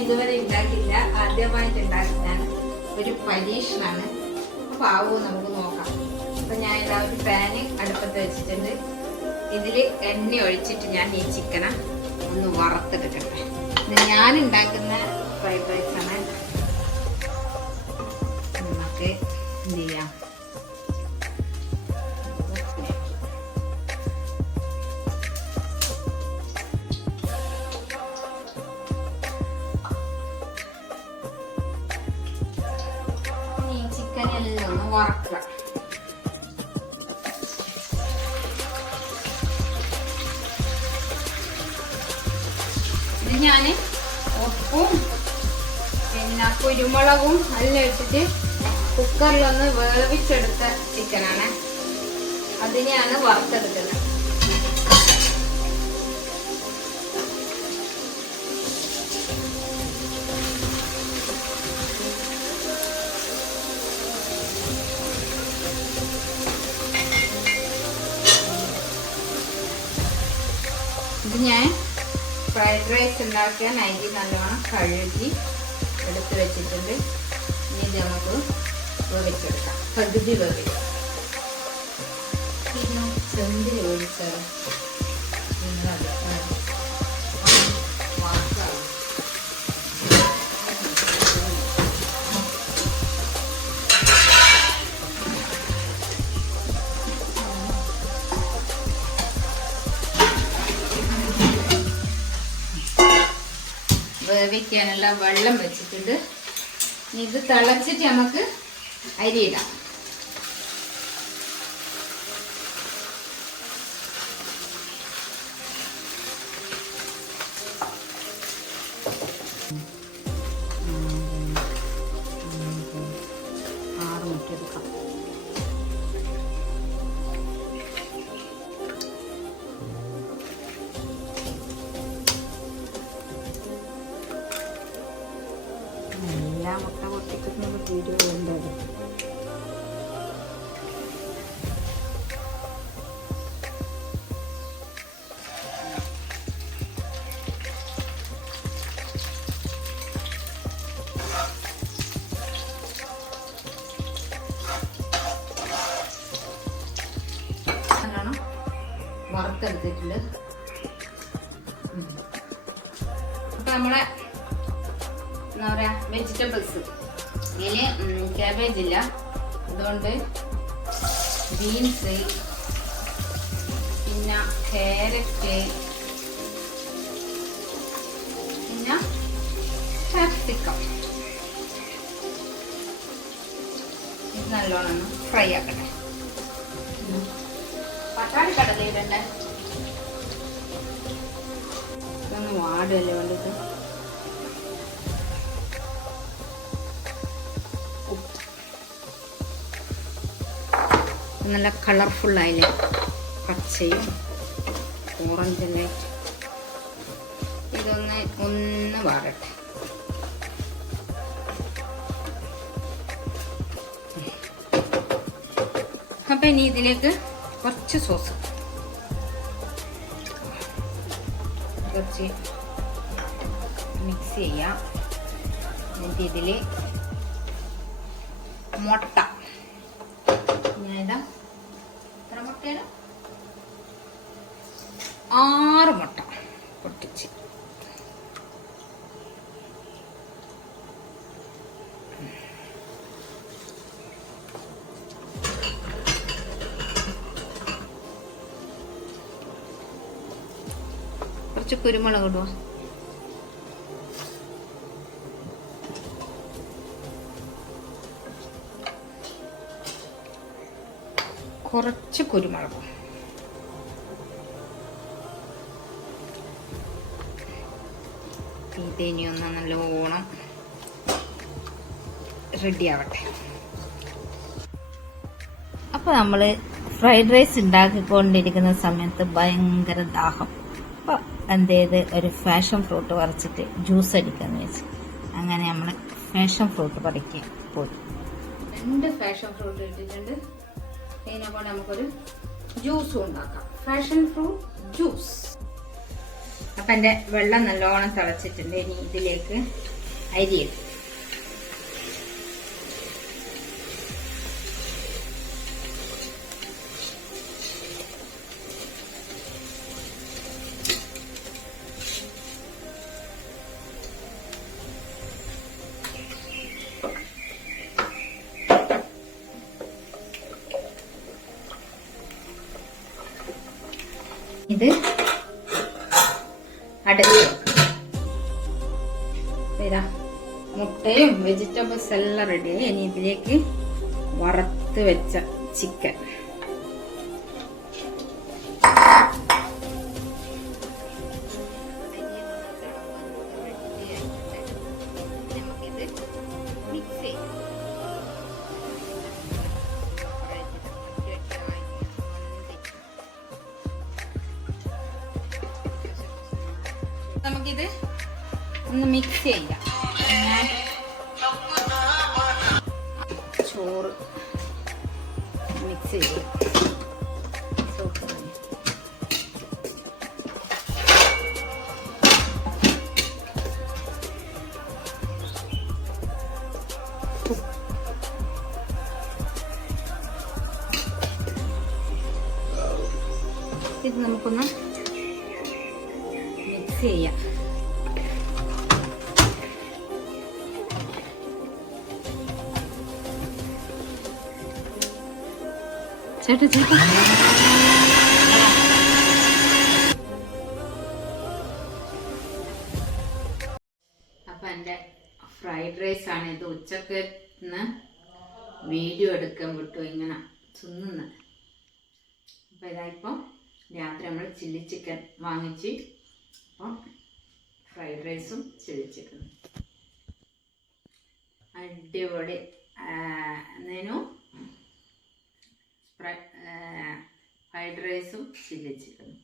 ഇതുവരെ ഉണ്ടാക്കില്ല, ആദ്യമായിട്ട് ഉണ്ടാക്കുന്നതാണ്. ഒരു പരീക്ഷണമാണ്. അപ്പോൾ ആവുമോ നമുക്ക് നോക്കാം. അപ്പോൾ ഞാൻ ഇതാ ഒരു പാന് അടുപ്പത്ത് വെച്ചിട്ടുണ്ട്. ഇതിൽ എണ്ണ ഒഴിച്ചിട്ട് ഞാൻ ഈ ചിക്കനെ ഒന്ന് വറുത്തെടുക്കട്ടെ. ഇത് ഞാൻ ഉണ്ടാക്കുന്ന ഫ്രൈഡ് റൈസാണ്. നമുക്ക് എന്ത് ചെയ്യാം, ചിക്കനെല്ലാം ഒന്ന് വറക്കുക. ഇത് ഞാൻ ഉപ്പും പിന്നെ കുരുമുളകും എല്ലാം ഇട്ടിട്ട് കുക്കറിലൊന്ന് വേവിച്ചെടുത്ത ചിക്കനാണ്. അതിനെയാണ് വറുത്തെടുക്കുന്നത്. ഇത് ഞാൻ ഫ്രൈഡ് റൈസ് ഉണ്ടാക്കാൻ അരി നല്ലോണം കഴുകി എടുത്ത് വെച്ചിട്ടുണ്ട്. ഇനി ഇത് നമുക്ക് വേവിച്ചെടുക്കാം. പകുതി വേവിക്കാം. പിന്നെ ചെമ്പിൽ വേവിച്ചാൽ വേവിക്കാനുള്ള വെള്ളം വെച്ചിട്ടുണ്ട്. ഇത് തിളച്ചിട്ട് നമുക്ക് അരിയിടാം. മുട്ട പൊട്ടിക്കുന്ന വീഡിയോ ഉണ്ടത്. നല്ലോണം വറുത്തെടുത്തിട്ടുണ്ട്. അപ്പൊ നമ്മളെ എന്താ പറയാ, വെജിറ്റബിൾസ് ഇതിൽ ക്യാബേജ് ഇല്ല, അതുകൊണ്ട് ബീൻസ്, പിന്നെ ക്യാരറ്റ്, പിന്നെ കാപ്സിക്കം. ഇത് നല്ലോണം ഫ്രൈ ആക്കട്ടെ. പട്ടാളി കടലയിടണ്ടേ, ഇതൊന്ന് വാടുമല്ലേ വേണ്ടത്. നല്ല കളർഫുള്ളായില്ലേ, പച്ചയും ഓറഞ്ചും. ഒന്ന് വാടട്ടെ. അപ്പം ഇനി ഇതിലേക്ക് കുറച്ച് സോസ്, കുറച്ച് മിക്സ് ചെയ്യാം. എന്നിട്ട് ഇതിൽ മുട്ട, ഞാനിതാ എത്ര മുട്ടയാണ്, 6 മുട്ട പൊട്ടിച്ച് കുറച്ച് കുരുമുളക് ഇടുക. കുറച്ച് കുരുമുളക്, ഇതിനി ഒന്ന് നല്ലോണം റെഡി ആവട്ടെ. അപ്പോൾ നമ്മൾ ഫ്രൈഡ് റൈസ് ഉണ്ടാക്കിക്കൊണ്ടിരിക്കുന്ന സമയത്ത് ഭയങ്കര ദാഹം. അപ്പോൾ എന്ത് ചെയ്ത് ഒരു ഫാഷൻ ഫ്രൂട്ട് പറിച്ചിട്ട് ജ്യൂസ് അടിക്കാന്ന് വെച്ച് അങ്ങനെ നമ്മൾ ഫാഷൻ ഫ്രൂട്ട് പറിക്കാൻ പോയി. 2 ഫാഷൻ ഫ്രൂട്ട് ഇട്ടിട്ടുണ്ട്. ഇതിനെ കൊണ്ട് നമുക്കൊരു ജ്യൂസും ഉണ്ടാക്കാം, ഫാഷൻ ഫ്രൂട്ട് ജ്യൂസ്. അപ്പം എൻ്റെ വെള്ളം നല്ലോണം തിളച്ചിട്ടുണ്ട്. ഇനി ഇതിലേക്ക് അരി ഇടും. ഇത് അടുത്ത് മുട്ടയും വെജിറ്റബിൾസ് എല്ലാം റെഡിയായി. ഇനി ഇതിലേക്ക് വറുത്ത് വെച്ച ചിക്കൻ. നമുക്കിത് ഒന്ന് മിക്സ് ചെയ്യാം. ചോറ് മിക്സ് ചെയ്യും. ഇത് നമുക്കൊന്ന് മിക്സ് ചെയ്യാം. ചേട്ടാ അപ്പൊ എൻ്റെ ഫ്രൈഡ് റൈസ് ആണ് ഇത്. ഉച്ചക്ക് വീഡിയോ എടുക്കാൻ വിട്ടു ഇങ്ങനെ തിന്നുന്ന. അപ്പൊ ഇതായിപ്പം രാത്രി നമ്മൾ ചില്ലി ചിക്കൻ വാങ്ങിച്ച് അപ്പം ഫ്രൈഡ് റൈസും ചില്ലി ചിക്കനും അടിപൊളി. എന്തേനു ഫ്രൈഡ് റൈസും ചില്ലി ചിക്കനും.